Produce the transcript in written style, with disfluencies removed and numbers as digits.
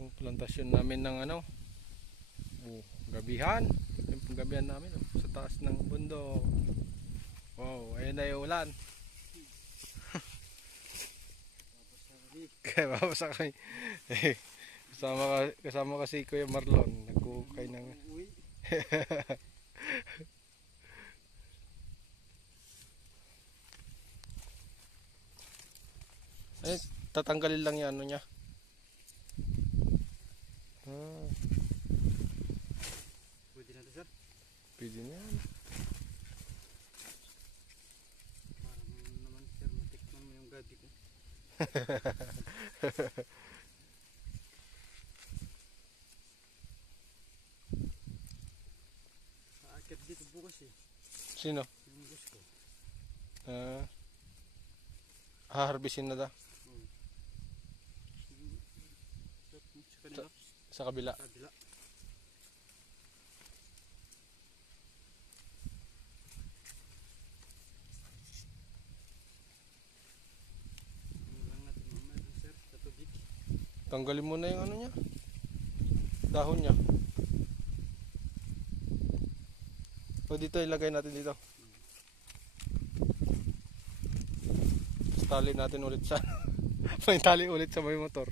Yung plantasyon namin ng ano, gabihan. Yung panggabihan namin sa taas ng bundok. Wow, ayun na yung ulan. Kaya babasa kami. Kasama kasi Kuya Marlon. Nagkukay ng... Ay, tatanggalin lang yung ano niya. Pwede na ito, sir? Pwede na yan. Parang naman, sir, matikman mo yung gabi ko. Aakit dito bukas eh. Sino? Yung gusto ko. Haharbisin na da. Sa kabila. Sa kabila. Lang natin mamaya dun, sir, sa tubig. Tanggalin mo na yung ano niya. Dahon niya. O dito ilagay natin dito. Tali natin ulit sa may tali ulit sa may motor.